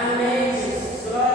Amém, Jesus.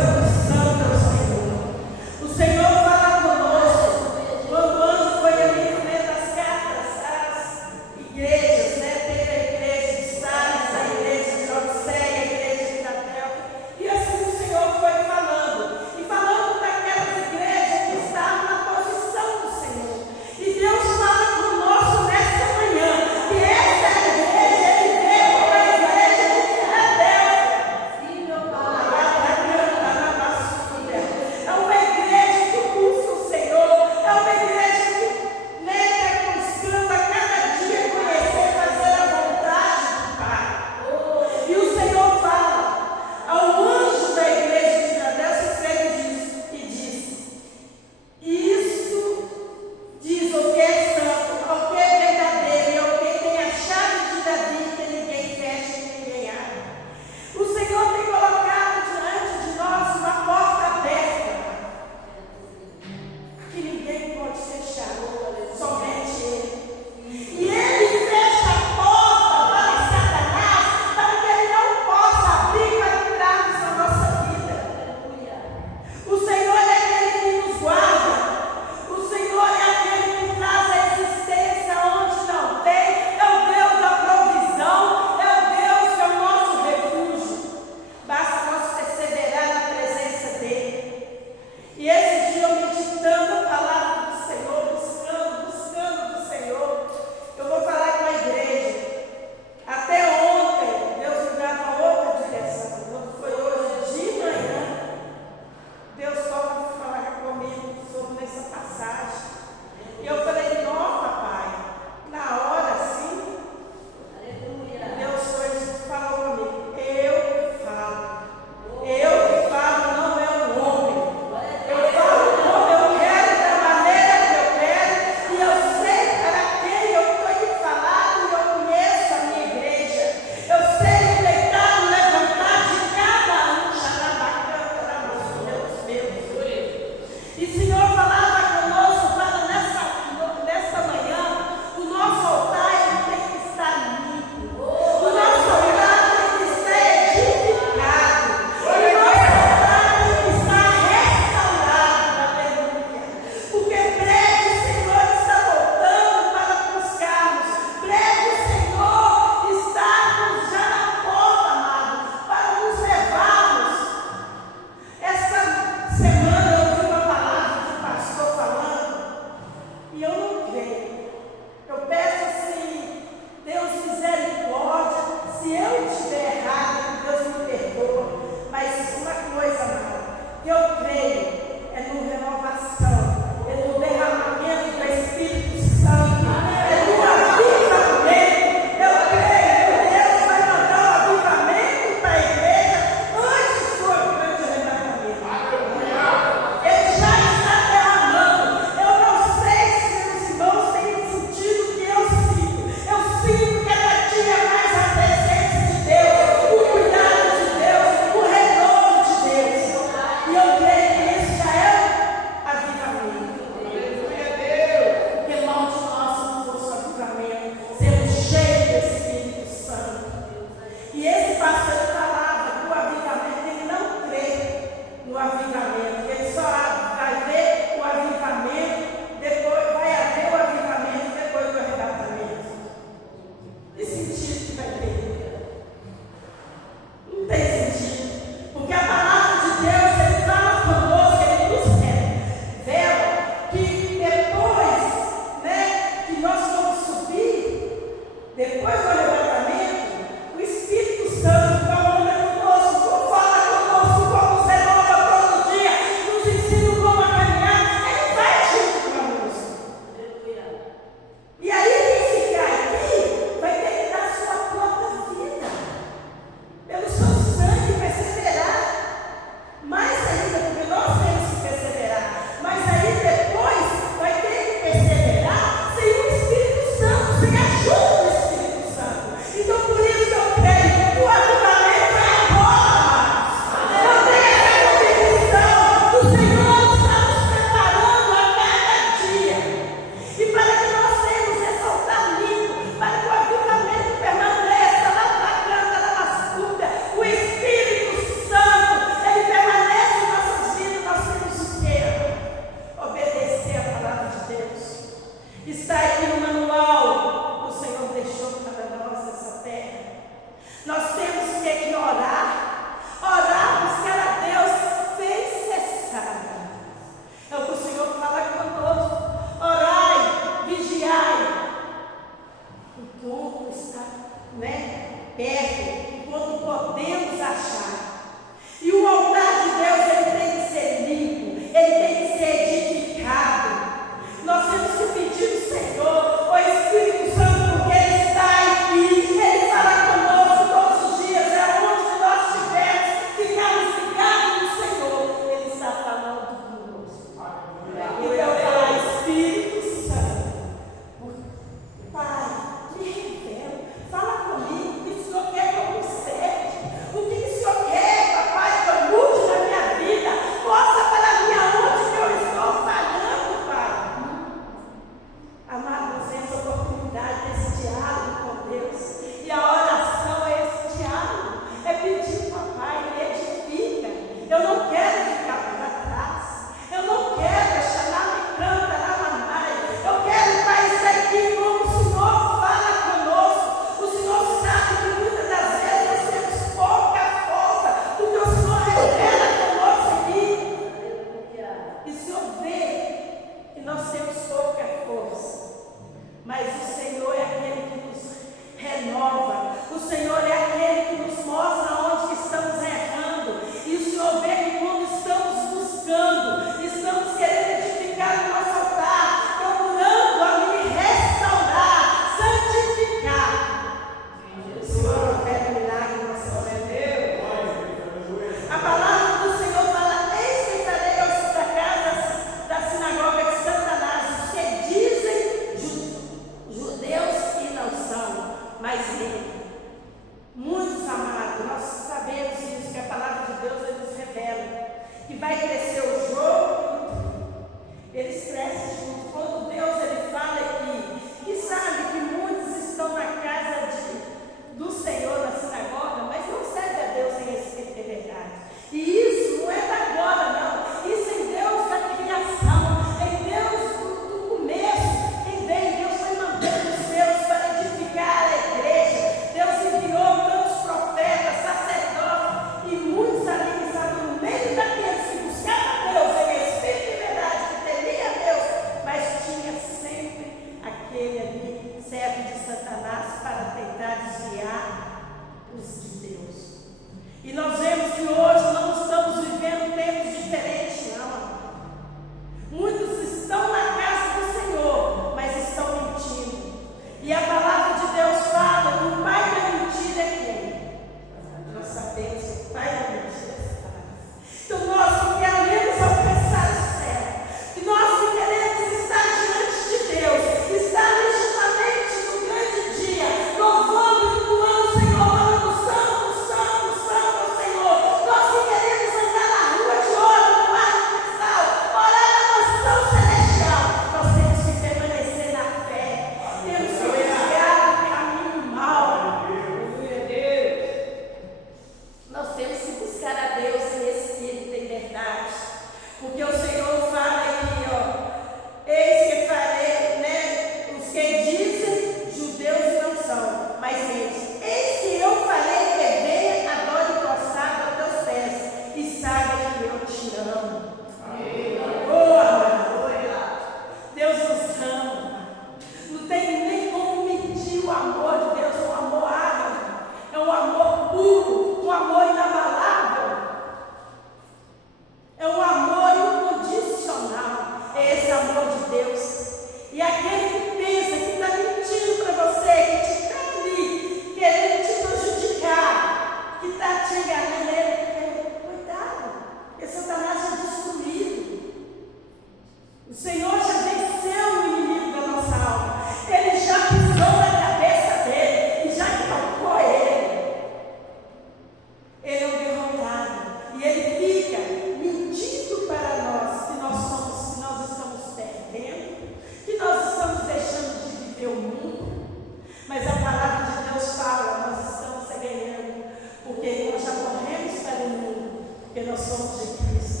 porque nós somos de Cristo.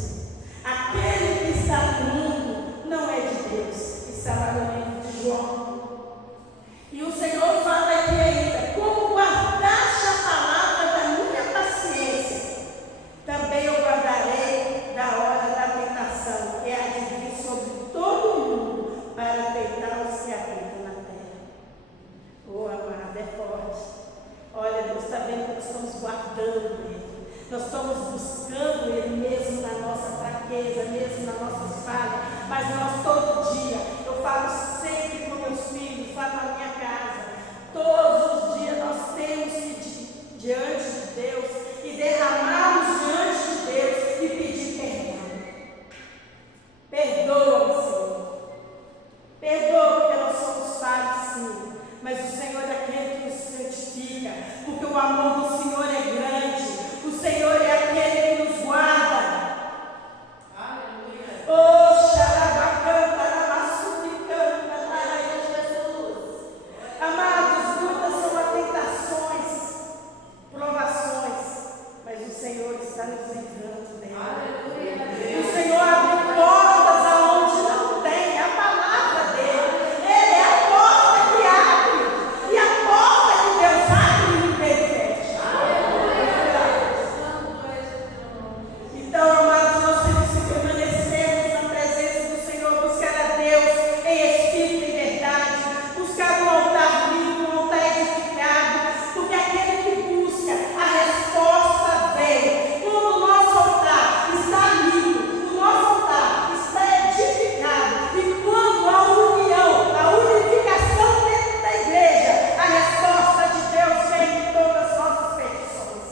Aquele que está no mundo não é de Deus. Está lá no livro de João. E o Senhor fala aqui ainda: como guardaste a palavra da minha paciência, também eu guardarei da hora da tentação, que é a de vir sobre todo o mundo, para tentar os que habitam na terra. Oh, amado, é forte. Olha, Deus está vendo que nós estamos guardando Ele. Nós estamos buscando Ele mesmo na nossa fraqueza, mesmo nas nossas falhas, mas nós todo dia, eu falo sempre com meus filhos, falo na minha casa, todos os dias nós temos que ir diante de Deus e derramarmos diante de Deus e pedir perdão. Perdoa-me, Senhor. Perdoa, porque nós somos falhos, sim, mas o Senhor é aquele que nos santifica, porque o amor do Senhor é grande. O Senhor é aquele que nos guarda. Aleluia. Oh, xarabacanta, ramassuticanta, Jesus. Amados, lutas são tentações, provações, mas o Senhor está nos livrando dele. Aleluia. O Senhor abre portas aonde não tem, a palavra dele. Ele é a porta que abre, e a porta que Deus abre não tem fecha. Então, amados, nós temos que permanecermos na presença do Senhor, buscar a Deus em espírito e verdade, buscar um altar limpo, um altar edificado, porque aquele que busca, a resposta vem. Quando o nosso altar está limpo, o nosso altar está edificado, e quando a união, a unificação dentro da igreja, a resposta de Deus vem em todas as nossas petições.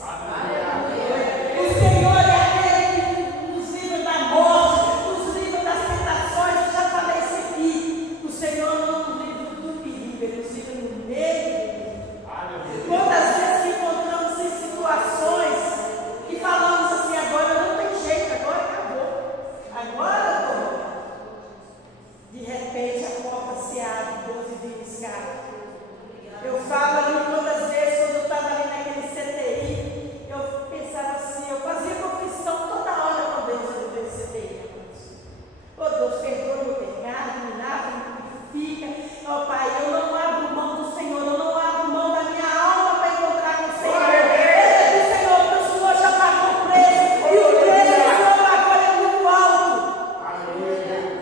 O Senhor é aquele que nos livra da morte, nos livra das tentações. Eu já falei isso aqui. O Senhor não nos livra do perigo, Ele nos livra no meio do perigo. Quantas vezes que encontramos em situações e falamos assim: agora não tem jeito, agora acabou, agora acabou. De repente a porta se abre, Deus envia escapa. Eu falo ali quantas vezes, quando eu estava ali naquele CTI, eu pensava assim, eu fazia confissão toda hora com Deus ali no CTI. Oh Deus, perdoa meu pecado, me lava, me purifica. Oh Pai, eu não abro mão do Senhor, eu não abro mão da minha alma para encontrar com o Senhor. Eita do Senhor, porque o Senhor já pagou o preço, e o preço que o Senhor pagou é muito alto. Aleluia, Deus.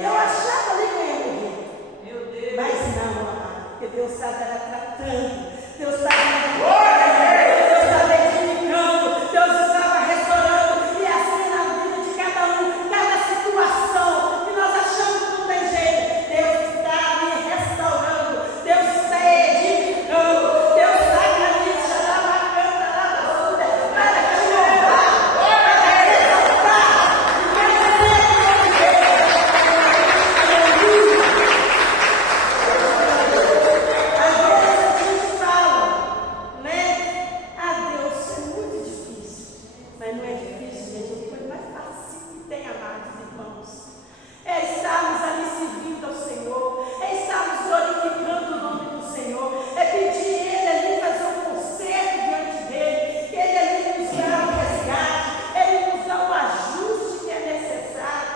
Eu achava ali que eu ia morrer. Mas não, amado, porque Deus estava tratando, Deus estava edificando, Deus estava restaurando, e assim na vida de cada um, cada situação que nós achamos que não tem jeito, Deus está ali restaurando, Deus está edificando, Deus está ali, xarabacanta, rabassuda, para te louvar, para te exaltar, às vezes a gente fala, né? Ah, Deus, é muito difícil. Mas não é difícil, gente. É a coisa mais fácil que tem, amados irmãos. É estarmos ali servindo ao Senhor. É estarmos glorificando o nome do Senhor. É pedir Ele ali fazer um conserto diante dEle. Que Ele ali nos dá o resgate. Ele nos dá o ajuste que é necessário.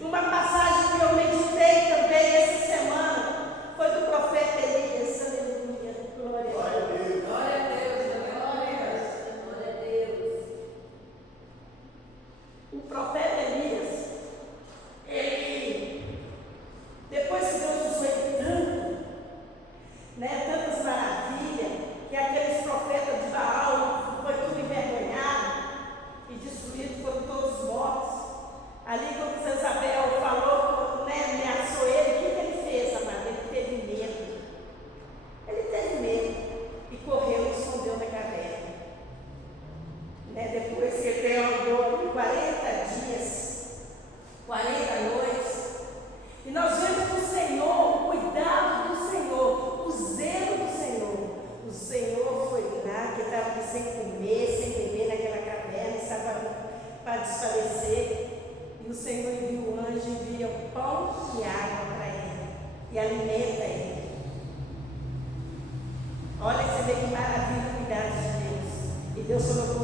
Uma passagem que eu meditei também essa semana foi do profeta Elias. Aleluia. Glória a Deus. Glória a Deus. Glória a Deus. O profeta Elias, ele, depois que Deus usou ele tanto, né, tantas maravilhas, que aqueles profetas de Baal foi tudo envergonhado e destruído, foram todos mortos. Ali quando Jezabel falou, né, ameaçou ele, o que ele fez, amado? Ele teve medo. Ele teve medo e correu e escondeu na caverna. Né, depois que ele andou por 40 dias, 40 noites, e nós vemos no Senhor, o cuidado do Senhor, o zelo do Senhor. O Senhor foi lá, que estava ali sem comer, sem beber naquela caverna, estava para desfalecer. E o Senhor envia o anjo, envia pão e água para ele, e alimenta ele. Olha, você vê que maravilha o cuidado de Deus. E Deus falou com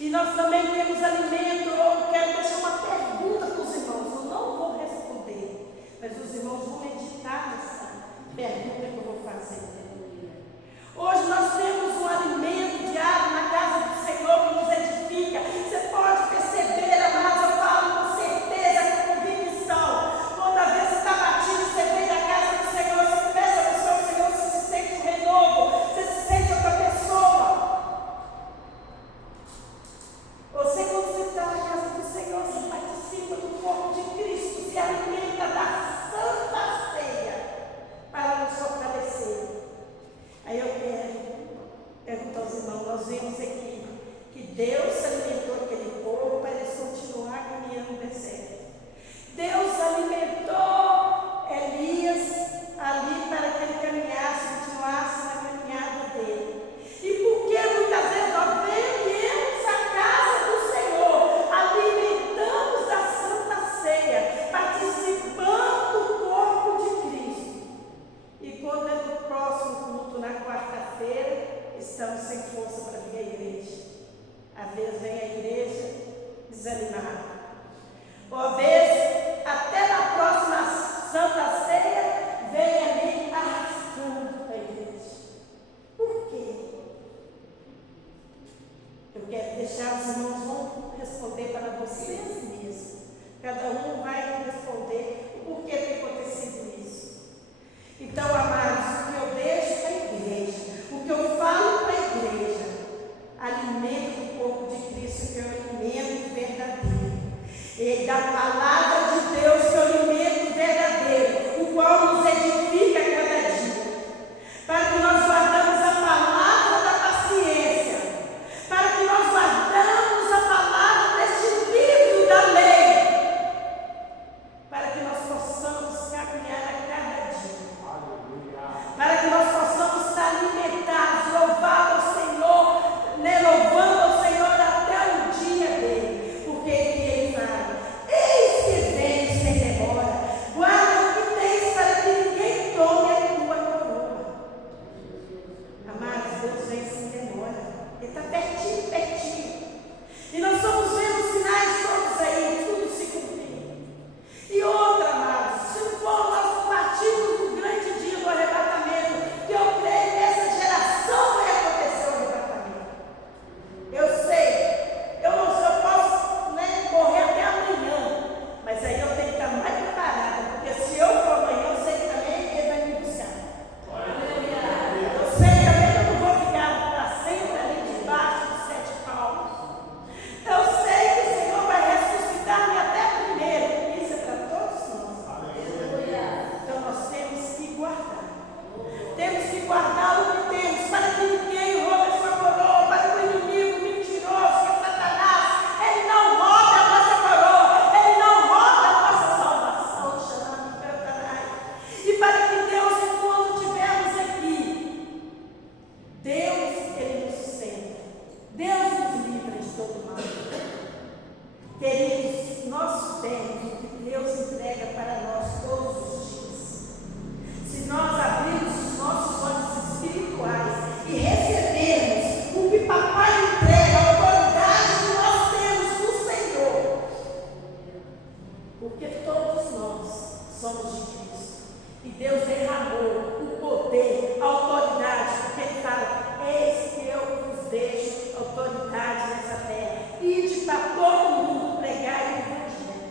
E nós também temos alimento. Eu quero deixar uma pergunta para os irmãos. Eu não vou responder, mas os irmãos vão meditar nessa pergunta que eu vou fazer. Hoje nós temos um alimento diário na casa do Senhor que nos edifica. Você pode perceber, amados, eu falo com certeza, com convicção. Toda vez que está batido, você vem da casa do Senhor, você peça para o Senhor, você se sente um renovo, você se sente outra pessoa. Você, quando você está na casa do Senhor, você participa do corpo de Cristo, se alimenta da Santa Ceia para nos fortalecer. Aí eu quero perguntar aos irmãos, nós vemos aqui que Deus alimentou aquele povo para eles continuar caminhando no deserto. Deus alimentou Elias ali para que ele caminhasse, continuasse na caminhada dele. E por que muitas vezes nós viemos à casa do Senhor, alimentamos da Santa Ceia, participando do corpo de Cristo. E quando é no próximo culto, na quarta-feira, estamos sem força para vir à igreja. Às vezes vem à igreja desanimado. Ou às vezes, até na próxima Santa Ceia, vem ali arrastando para a igreja. Por quê? Eu quero deixar os irmãos vão responder para vocês mesmos. Cada um vai responder o porquê tem acontecido isso. Então, amados, o que eu deixo para a igreja, o que eu falo para a igreja, alimento do corpo de Cristo, que é o alimento verdadeiro. E da palavra de Deus, que é o alimento verdadeiro, o qual nos edifica cada dia. Para que nós guardamos a palavra da paciência, para que nós guardamos a palavra deste livro da lei, para que nós possamos caminhar a cada dia, para que nós possamos estar alimentados, louvado ao Senhor, louvando ao Senhor até o dia dele, porque ele fala, eis que vem sem demora, guarda o que tens para que ninguém tome a tua coroa. Amados, Deus vem sem demora, ele está pertinho, pertinho, e nós estamos vendo os sinais todos aí, tudo se cumprindo. E outra, amados, se não for o nosso partido do grande dia do arrebatamento, que eu creio que essa geração vai acontecer o arrebatamento. Eu sei, eu não sei, eu posso morrer até amanhã, mas aí eu tenho que estar mais preparada, porque se eu for amanhã, eu sei que também ele vai me buscar. Eu sei também que eu não vou ficar para sempre ali debaixo dos 7 palmos. Eu sei que o Senhor vai ressuscitar-me até primeiro. Isso é para todos nós. Então nós temos que guardar. Temos que guardar o que temos, para que ninguém roube a sua coroa, para que o inimigo mentiroso, que é Satanás, ele não roube a nossa coroa, ele não roube a nossa salvação, chamando Satanás. E para que Deus, enquanto estivermos aqui, Deus, ele nos sustenta. Deus nos livra de todo mal. Queridos, nós temos o que Deus entrega para nós todos os dias. Se nós abrirmos os nossos olhos espirituais e recebermos o que papai entrega, a autoridade que nós temos do Senhor, porque todos nós somos de Cristo, e Deus derramou o poder, a autoridade, porque ele fala, eis que eu vos deixo autoridade nessa terra, ide para todo mundo pregar o evangelho.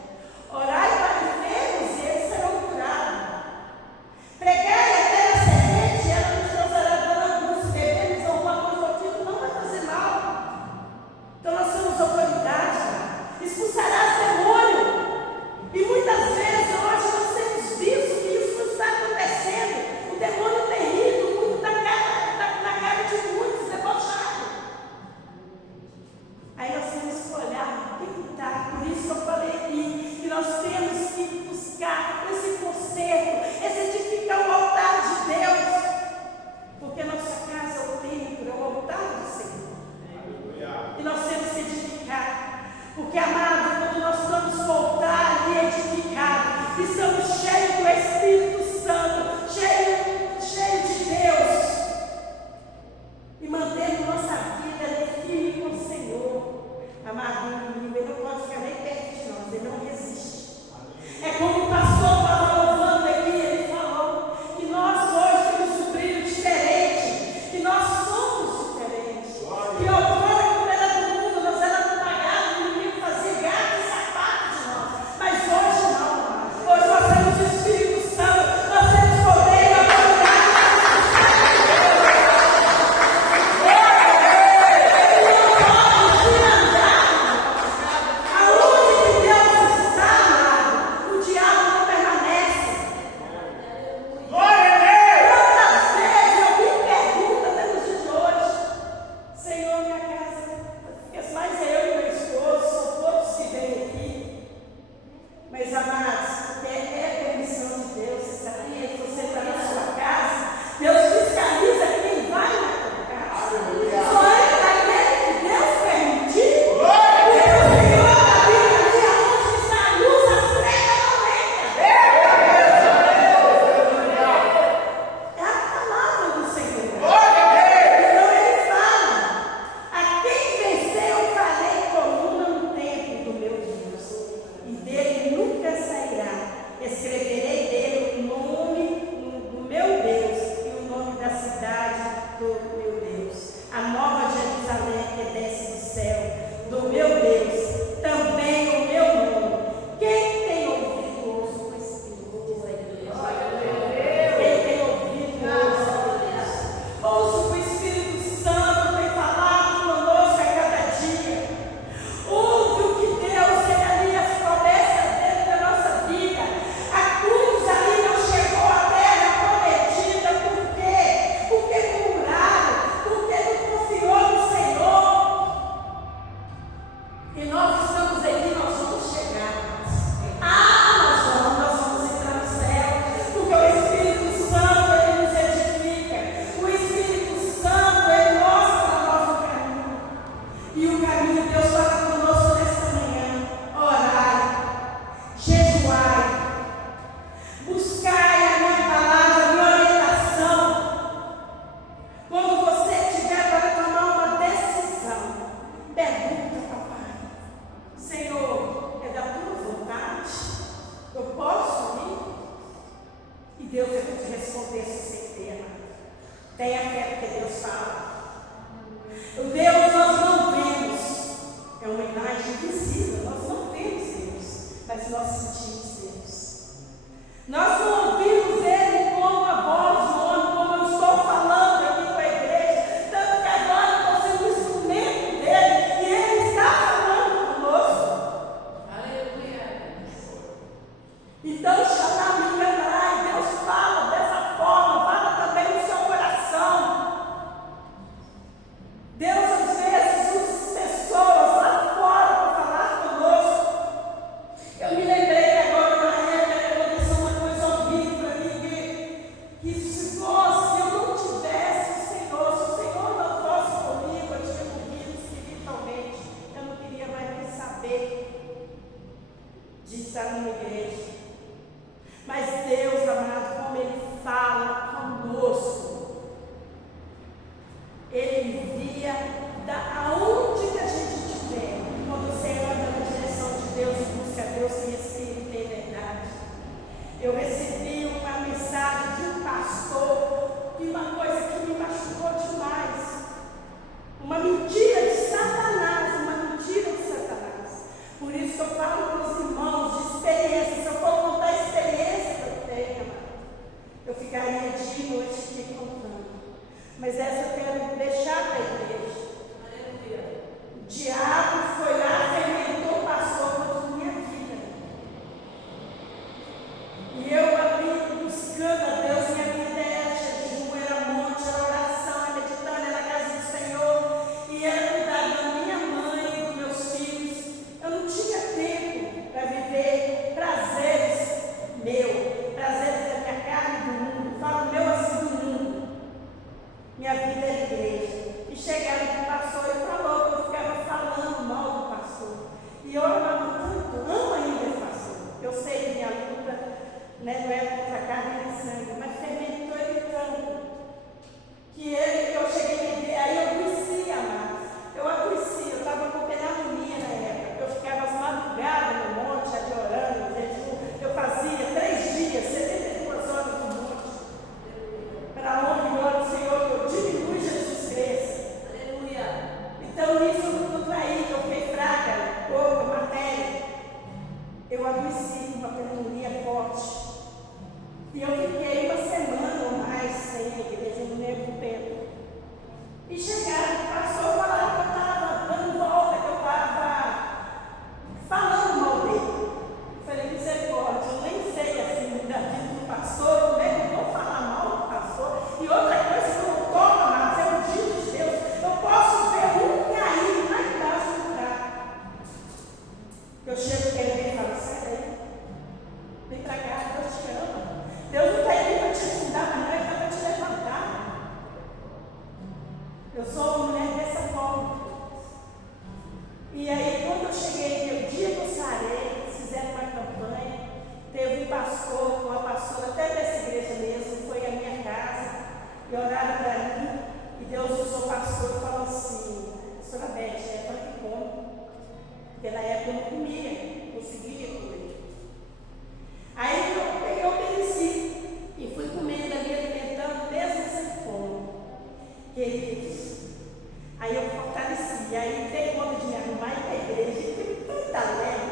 seja aonde que a gente estiver, quando você anda na direção de Deus e busca Deus em espírito e em verdade. Eu recebi uma mensagem de um pastor e uma coisa que me machucou demais. Uma mentira de Satanás, uma mentira de Satanás. Por isso que eu falo para os irmãos de experiência. Se eu for contar a experiência que eu tenho, eu ficaria dia e noite aqui contando. Mas essa eu quero deixar para a igreja. Aleluia. O diabo foi lá, fermentou o pastor contra a minha vida. E eu ali buscando a Deus, minha vida era jejum, era monte, era oração, era meditando, era a casa do Senhor. E era cuidar da minha mãe e dos meus filhos. Eu não tinha tempo para viver prazeres meus, prazeres da minha carne e do mundo. Falo meu assim do mundo. Minha vida era igreja. E chegaram para o pastor e falou que eu ficava falando mal do pastor. E eu amava tanto, amo ainda esse pastor. Eu sei que minha luta, né, não é contra a carne nem sangue, mas fermentou ele tanto. Que eu cheguei, aí eu adoeci, amados. Eu adoeci, eu estava com pneumonia na época. Eu ficava às madrugadas no monte, ali orando, jejum. Eu fazia 3 dias, 72 horas no monte. Para a honra e glória do Senhor, eu diminui, Jesus cresça. Aleluia. Então nisso eu não traí, eu fiquei fraca, pouca, matéria. Eu adoeci com uma pneumonia forte. E eu fiquei uma semana ou mais sem a igreja, não lembro o tempo. E chegaram, o pastor falaram que eu estava dando volta, que eu estava falando mal dele. Eu falei, misericórdia, eu nem sei assim da vida do pastor, como é que eu vou falar mal do pastor? E outra coisa que eu não tomo, mas é o dito de Deus. Eu posso ver um cair lá embaixo do lugar. Eu chego querendo e falo, sai daí. Vem pra cá, Deus te ama. Deus não está aí para te afundar, mas não é para te levantar. Eu sou uma mulher dessa forma. E aí, quando eu cheguei, o dia que eu sarei, fizeram uma campanha, teve um pastor, uma pastora, até dessa igreja mesmo, foi à minha casa, e oraram para mim, e Deus usou o pastor e falou assim, pastora Beth, é para que come. Porque na época eu não comia, não conseguia comer. Aí eu obedeci e fui comendo ali, alimentando, mesmo sem fome. Queridos, aí eu fortaleci, aí dei conta de me arrumar e ir para a igreja, e fui tanta leve,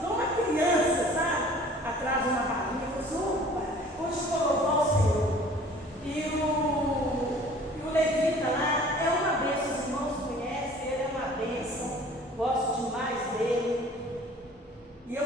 como uma criança, sabe? Atrás de uma barriga, eu falei, opa, hoje vou louvar o Senhor. E o levita lá é uma bênção, os irmãos conhecem, ele é uma bênção, gosto demais dele. E eu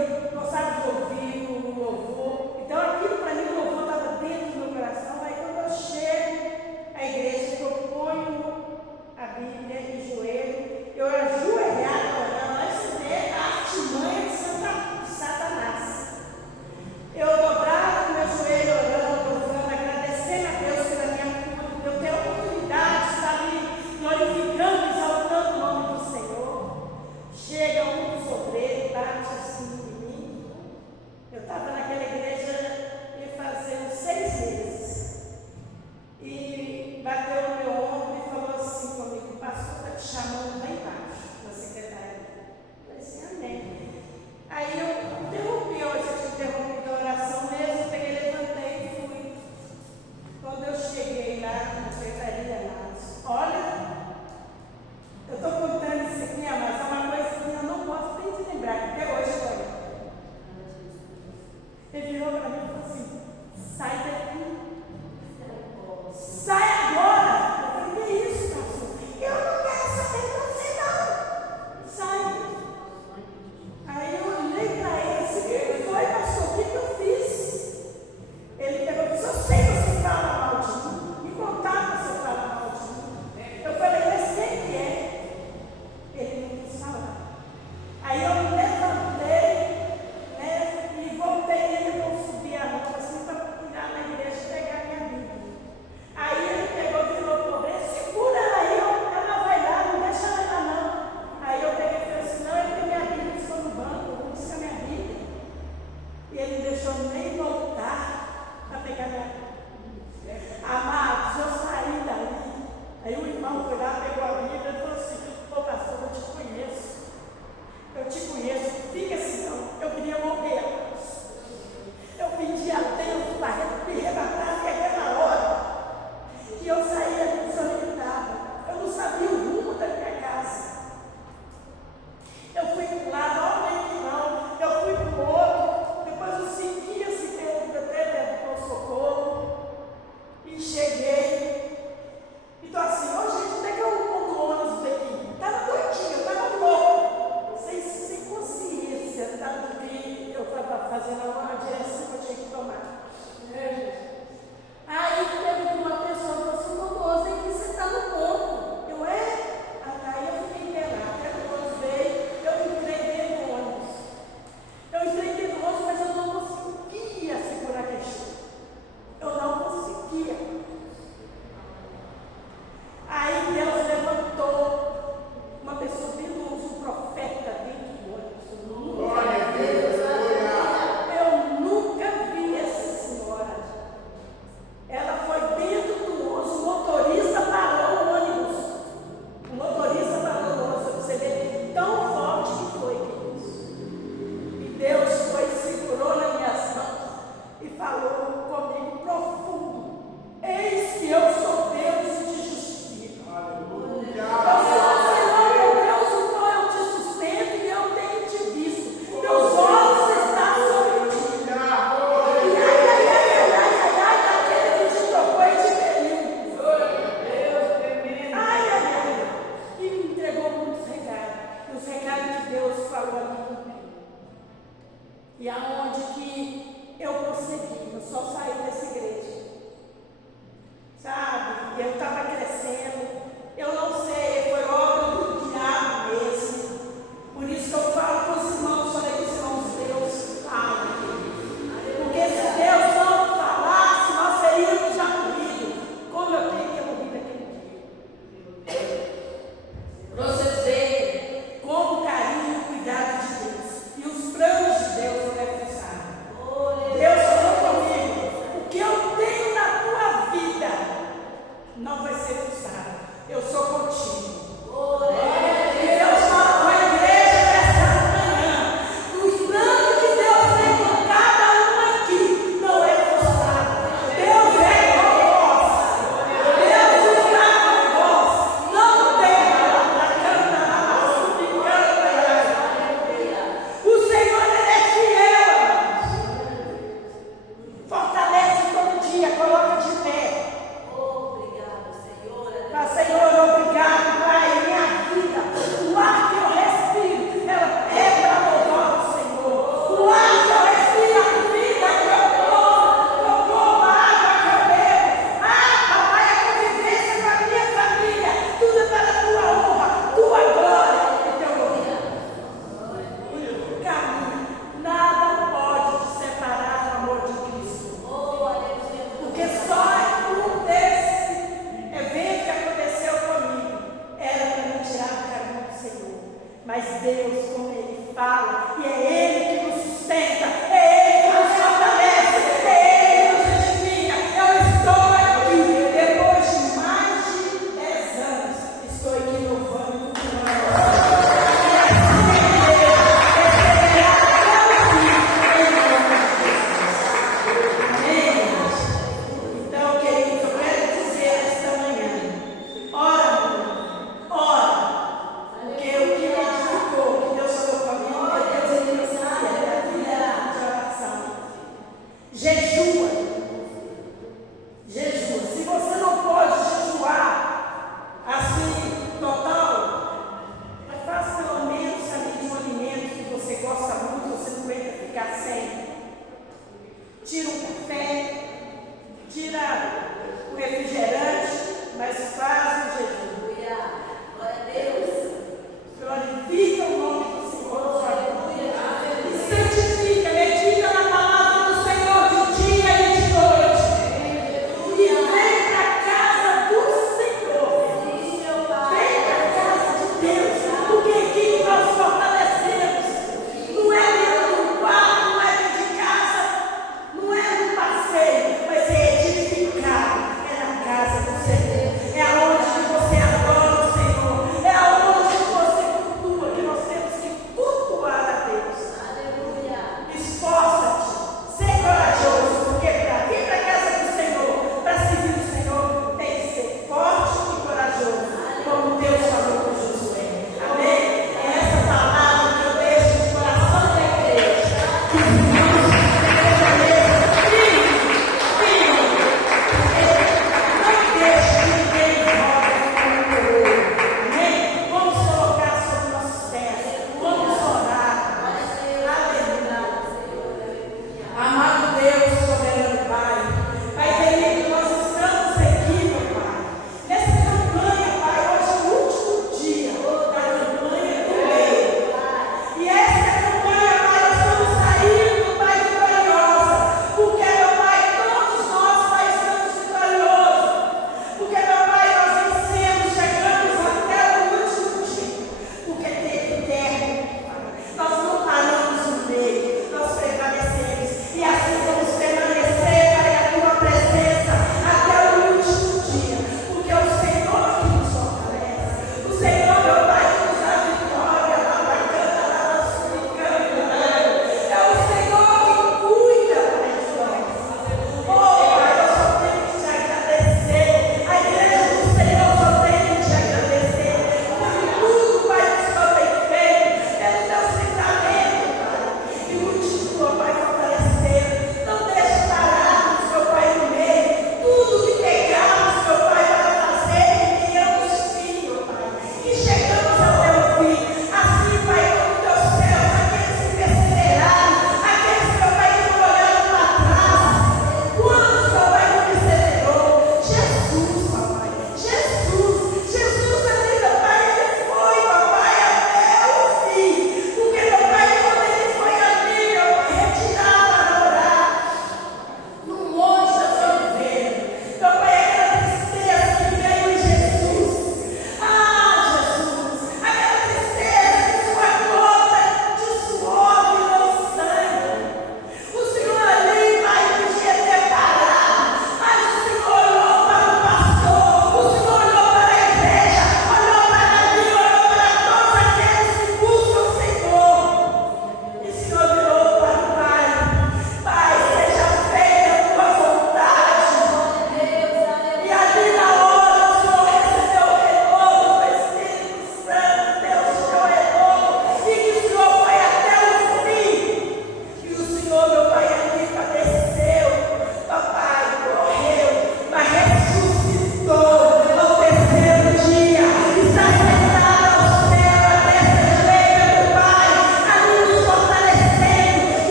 Deus